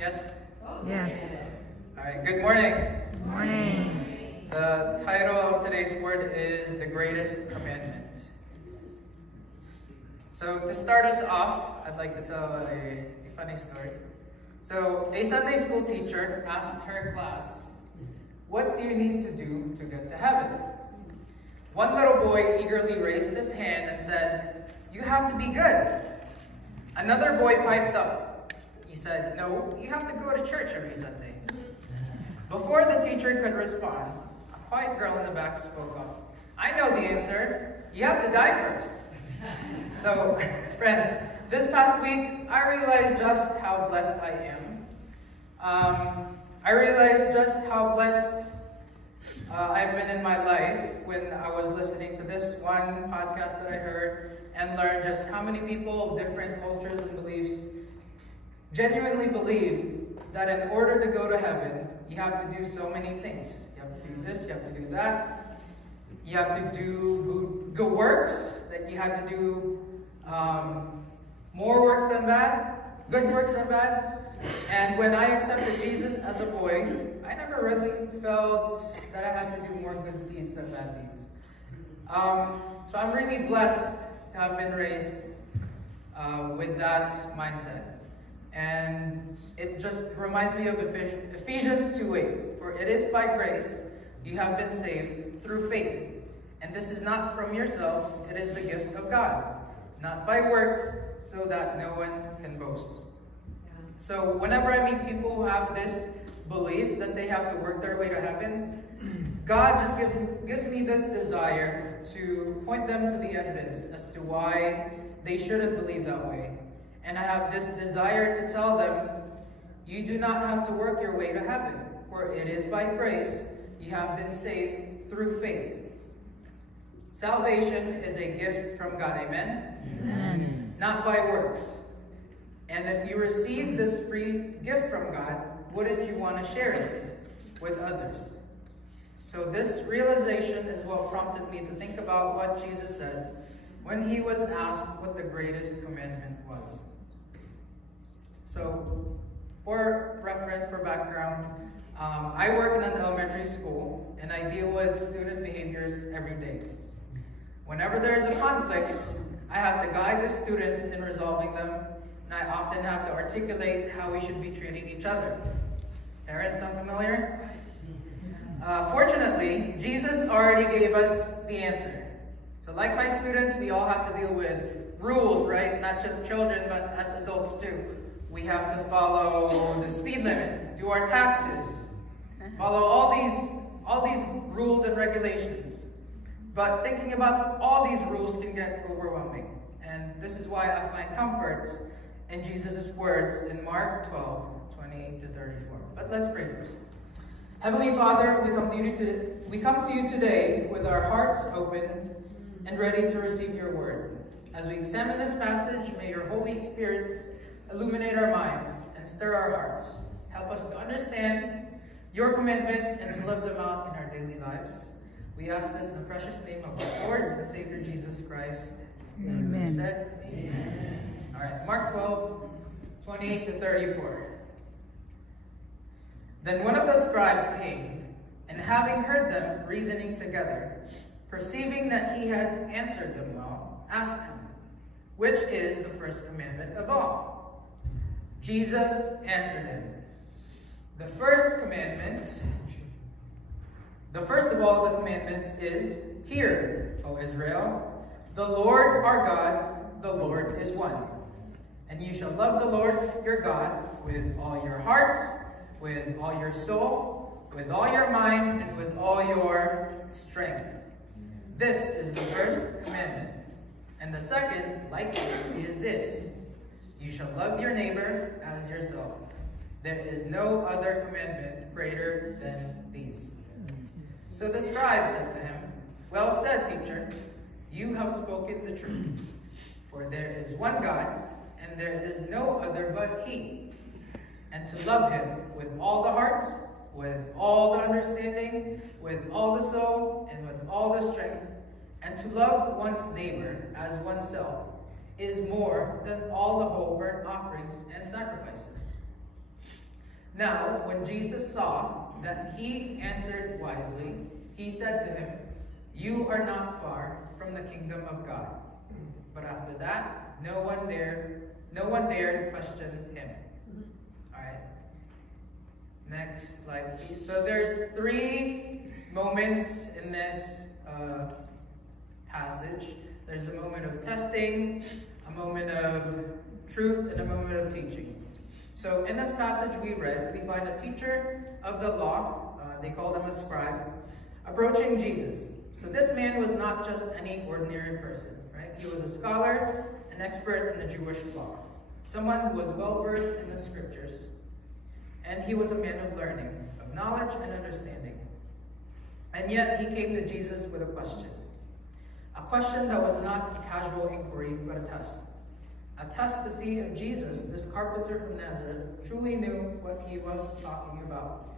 Yes? Yes. All right, good morning. Good morning. The title of today's word is The Greatest Commandment. So to start us off, I'd like to tell a funny story. So a Sunday school teacher asked her class, "What do you need to do to get to heaven?" One little boy eagerly raised his hand and said, "You have to be good." Another boy piped up. He said, "No, you have to go to church every Sunday." Before the teacher could respond, a quiet girl in the back spoke up. "I know the answer. You have to die first." So, friends, this past week, I realized just how blessed I am. I realized just how blessed I've been in my life when I was listening to this one podcast that I heard and learned just how many people of different cultures and beliefs genuinely believe that in order to go to heaven, you have to do so many things. You have to do this, you have to do that. You have to do good works, that you had to do more works than bad, good works than bad. And when I accepted Jesus as a boy, I never really felt that I had to do more good deeds than bad deeds. So I'm really blessed to have been raised with that mindset. And it just reminds me of Ephesians 2:8. For it is by grace you have been saved through faith. And this is not from yourselves, it is the gift of God, not by works, so that no one can boast. So whenever I meet people who have this belief that they have to work their way to heaven, God just gives me this desire to point them to the evidence as to why they shouldn't believe that way. And I have this desire to tell them, you do not have to work your way to heaven, for it is by grace you have been saved through faith. Salvation is a gift from God, amen? Amen. Not by works. And if you receive this free gift from God, wouldn't you want to share it with others? So this realization is what prompted me to think about what Jesus said when he was asked what the greatest commandment was. So, for reference, for background, I work in an elementary school and I deal with student behaviors every day. Whenever there is a conflict, I have to guide the students in resolving them, and I often have to articulate how we should be treating each other. Parents, sound familiar? Fortunately, Jesus already gave us the answer. So like my students, we all have to deal with rules, right? Not just children, but as adults too. We have to follow the speed limit, do our taxes, follow all these rules and regulations. But thinking about all these rules can get overwhelming. And this is why I find comfort in Jesus' words in Mark 12:28-34. But let's pray first. Heavenly Father, we come to you today with our hearts open and ready to receive your word. As we examine this passage, may your Holy Spirit illuminate our minds and stir our hearts. Help us to understand your commandments and to live them out in our daily lives. We ask this in the precious name of our Lord and Savior Jesus Christ. Amen. We said, amen. All right, Mark 12:28-34. Then one of the scribes came, and having heard them reasoning together, perceiving that he had answered them well, asked him, "Which is the first commandment of all?" Jesus answered him, "The first of all the commandments is, Hear, O Israel, the Lord our God, the Lord is one. And you shall love the Lord your God with all your heart, with all your soul, with all your mind, and with all your strength. This is the first commandment. And the second, like it, is this: you shall love your neighbor as yourself. There is no other commandment greater than these." So the scribe said to him, "Well said, teacher. You have spoken the truth. For there is one God, and there is no other but He. And to love Him with all the heart, with all the understanding, with all the soul, and with all the strength, and to love one's neighbor as oneself, is more than all the whole burnt offerings and sacrifices." Now, when Jesus saw that he answered wisely, he said to him, "You are not far from the kingdom of God." But after that, no one dared question him. All right. Next slide, please. So there's 3 moments in this passage. There's a moment of testing, a moment of truth, and a moment of teaching. So in this passage we read, we find a teacher of the law, they called him a scribe, approaching Jesus. So this man was not just any ordinary person, right? He was a scholar, an expert in the Jewish law, someone who was well-versed in the scriptures. And he was a man of learning, of knowledge and understanding. And yet he came to Jesus with a question. A question that was not a casual inquiry, but a test. A test to see if Jesus, this carpenter from Nazareth, truly knew what he was talking about.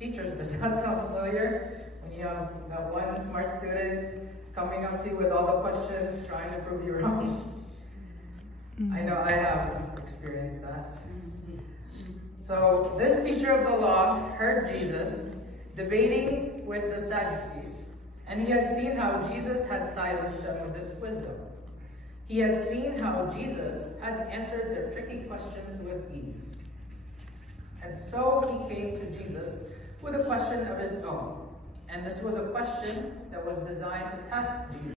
Teachers, does that sound familiar? When you have that one smart student coming up to you with all the questions, trying to prove you wrong. I know I have experienced that. So this teacher of the law heard Jesus debating with the Sadducees, and he had seen how Jesus had silenced them with his wisdom. He had seen how Jesus had answered their tricky questions with ease. And so he came to Jesus with a question of his own. And this was a question that was designed to test Jesus.